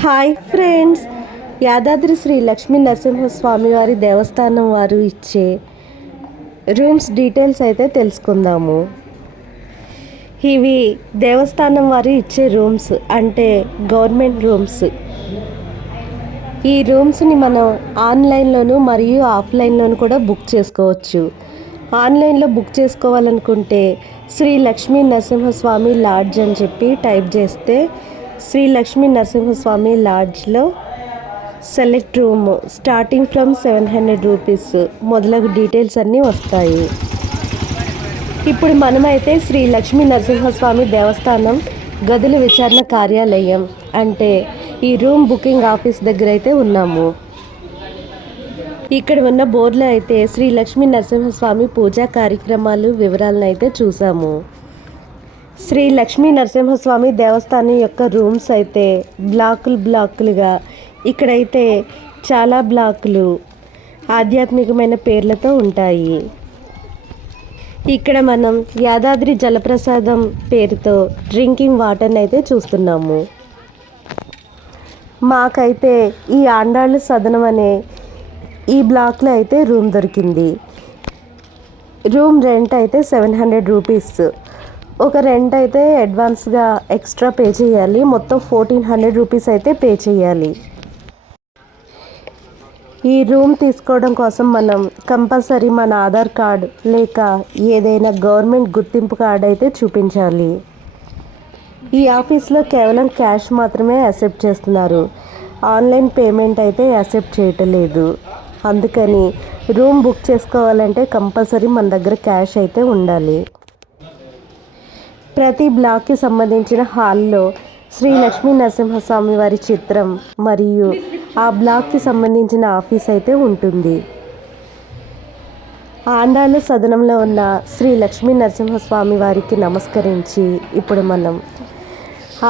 Hi friends, Yadadri Shri Lakshmi Narasimhaswamy వారి దేవస్థానం వారు ఇచ్చే రూమ్స్ డీటెయిల్స్ అయితే తెలుసుకుందాము. ఇవి దేవస్థానం వారు ఇచ్చే రూమ్స్ అంటే గవర్నమెంట్ రూమ్స్. ఈ రూమ్స్ని మనం ఆన్లైన్లోను మరియు ఆఫ్లైన్లోను కూడా బుక్ చేసుకోవచ్చు. ఆన్లైన్లో బుక్ చేసుకోవాలనుకుంటే శ్రీ లక్ష్మీ నరసింహస్వామి లాడ్జ్ అని చెప్పి టైప్ చేస్తే శ్రీ లక్ష్మీ నరసింహస్వామి లాడ్జ్లో select room starting from 700 rupees మొదలగు డీటెయిల్స్ అన్నీ వస్తాయి. ఇప్పుడు మనమైతే శ్రీ లక్ష్మీ నరసింహస్వామి దేవస్థానం గదుల విచారణ కార్యాలయం అంటే ఈ రూమ్ బుకింగ్ ఆఫీస్ దగ్గర అయితే ఉన్నాము. ఇక్కడ ఉన్న బోర్డులో అయితే శ్రీ లక్ష్మీ నరసింహస్వామి పూజా కార్యక్రమాలు వివరాలను అయితే చూసాము. శ్రీ లక్ష్మీ నరసింహస్వామి దేవస్థానం యొక్క రూమ్స్ అయితే బ్లాకులుగా ఇక్కడైతే చాలా బ్లాకులు ఆధ్యాత్మికమైన పేర్లతో ఉంటాయి. ఇక్కడ మనం యాదాద్రి జలప్రసాదం పేరుతో డ్రింకింగ్ వాటర్ని అయితే చూస్తున్నాము. మాకైతే ఈ ఆండాళ్ళు సదనం అనే ఈ బ్లాక్లో అయితే రూమ్ దొరికింది. రూమ్ రెంట్ అయితే 700 రూపీస్. ఒక రెంట్ అయితే అడ్వాన్స్గా ఎక్స్ట్రా పే చేయాలి. మొత్తం 1400 రూపీస్ అయితే పే చేయాలి. ఈ రూమ్ తీసుకోవడం కోసం మనం కంపల్సరీ మన ఆధార్ కార్డ్ లేక ఏదైనా గవర్నమెంట్ గుర్తింపు కార్డ్ అయితే చూపించాలి. ఈ ఆఫీస్లో కేవలం క్యాష్ మాత్రమే యాక్సెప్ట్ చేస్తున్నారు. ఆన్లైన్ పేమెంట్ అయితే యాక్సెప్ట్ చేయటం లేదు. అందుకని రూమ్ బుక్ చేసుకోవాలంటే కంపల్సరీ మన దగ్గర క్యాష్ అయితే ఉండాలి. ప్రతి బ్లాక్కి సంబంధించిన హాల్లో శ్రీ లక్ష్మీ నరసింహస్వామి వారి చిత్రం మరియు ఆ బ్లాక్కి సంబంధించిన ఆఫీస్ అయితే ఉంటుంది. ఆండాలు సదనంలో ఉన్న శ్రీ లక్ష్మీ నరసింహస్వామి వారికి నమస్కరించి ఇప్పుడు మనం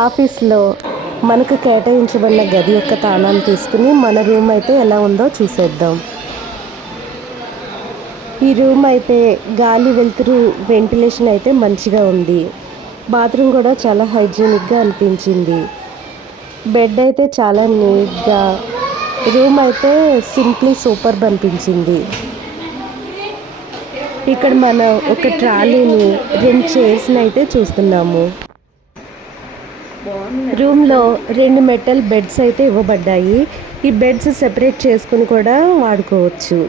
ఆఫీస్లో మనకు కేటాయించబడిన గది యొక్క తాళాన్ని తీసుకుని మన రూమ్ అయితే ఎలా ఉందో చూసేద్దాం. ఈ రూమ్ అయితే గాలి వెలుతురు వెంటిలేషన్ అయితే మంచిగా ఉంది. బాత్రూమ్ కూడా చాలా హైజీనిక్గా అనిపించింది. బెడ్ అయితే చాలా నీట్గా, రూమ్ అయితే సింప్లీ సూపర్బ్ అనిపించింది. ఇక్కడ మనం ఒక ట్రాలీని 2 చైర్స్ని అయితే చూస్తున్నాము. రూమ్లో 2 మెటల్ బెడ్స్ అయితే ఇవ్వబడ్డాయి. ఈ బెడ్స్ సెపరేట్ చేసుకుని కూడా వాడుకోవచ్చు.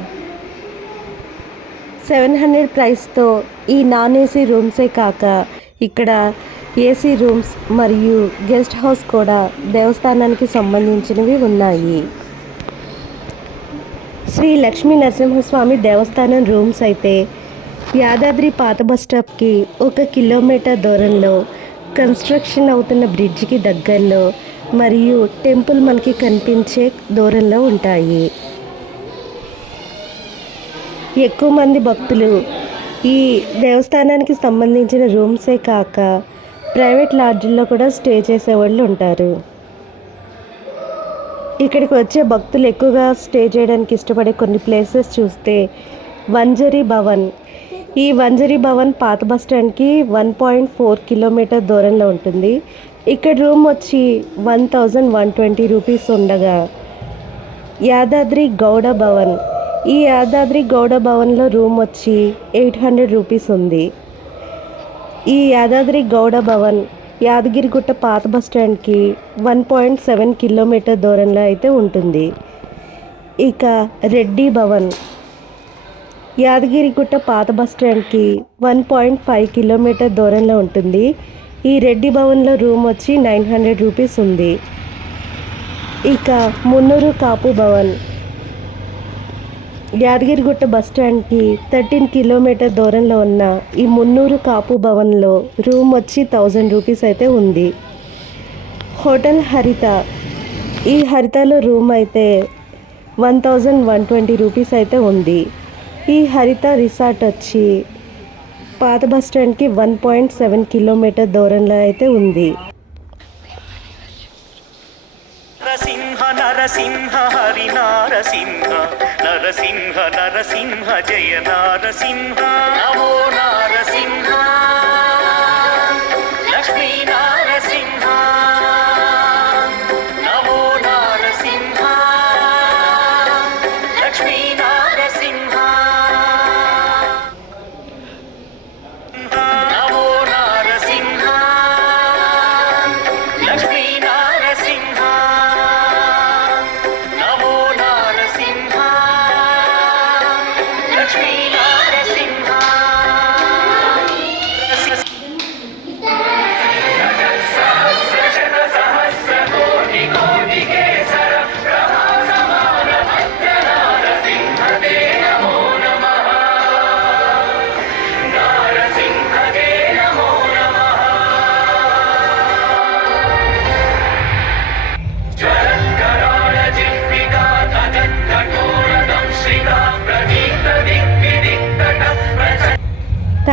700 ప్రైస్తో ఈ నాన్ ఏసీ రూమ్సే కాక ఇక్కడ ఏసీ రూమ్స్ మరియు గెస్ట్ హౌస్ కూడా దేవస్థానానికి సంబంధించినవి ఉన్నాయి. శ్రీ లక్ష్మీ నరసింహస్వామి దేవస్థానం రూమ్స్ అయితే యాదాద్రి పాత బస్ స్టాప్కి 1 కిలోమీటర్ దూరంలో, కన్స్ట్రక్షన్ అవుతున్న బ్రిడ్జికి దగ్గరలో మరియు టెంపుల్ మనకి కనిపించే దూరంలో ఉంటాయి. ఎక్కువ మంది భక్తులు ఈ దేవస్థానానికి సంబంధించిన రూమ్సే కాక ప్రైవేట్ లాడ్జ్ల్లో కూడా స్టే చేసేవాళ్ళు ఉంటారు. ఇక్కడికి వచ్చే భక్తులు ఎక్కువగా స్టే చేయడానికి ఇష్టపడే కొన్ని ప్లేసెస్ చూస్తే వంజరీ భవన్. ఈ వంజరీ భవన్ పాత బస్ స్టాండ్కి 1.4 కిలోమీటర్ దూరంలో ఉంటుంది. ఇక్కడ రూమ్ వచ్చి 1120 రూపీస్ ఉండగా యాదాద్రి గౌడ భవన్, ఈ యాదాద్రి గౌడ భవన్లో రూమ్ వచ్చి 800 రూపీస్ ఉంది. ఈ యాదాద్రి గౌడ భవన్ యాదగిరిగుట్ట పాత బస్ స్టాండ్కి 1.7 కిలోమీటర్ దూరంలో అయితే ఉంటుంది. ఇక రెడ్డి భవన్ యాదగిరిగుట్ట పాత బస్ స్టాండ్కి 1.5 కిలోమీటర్ దూరంలో ఉంటుంది. ఈ రెడ్డి భవన్లో రూమ్ వచ్చి 900 రూపీస్ ఉంది. ఇక మున్నూరు కాపు భవన్ యాదగిరిగుట్ట బస్ స్టాండ్కి 13 కిలోమీటర్ దూరంలో ఉన్న ఈ మున్నూరు కాపు భవన్లో రూమ్ వచ్చి 1000 రూపీస్ అయితే ఉంది. హోటల్ హరిత, ఈ హరితలో రూమ్ అయితే 1120 రూపీస్ అయితే ఉంది. ఈ హరిత రిసార్ట్ వచ్చి పాత బస్ స్టాండ్కి 1.7 కిలోమీటర్ దూరంలో అయితే ఉంది. నరసింహ హరి నారసింహ నరసింహ నరసింహ జయ నారసింహ నమో నారసింహ లక్ష్మీ నారసింహ నమో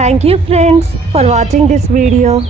Thank you friends for watching this video.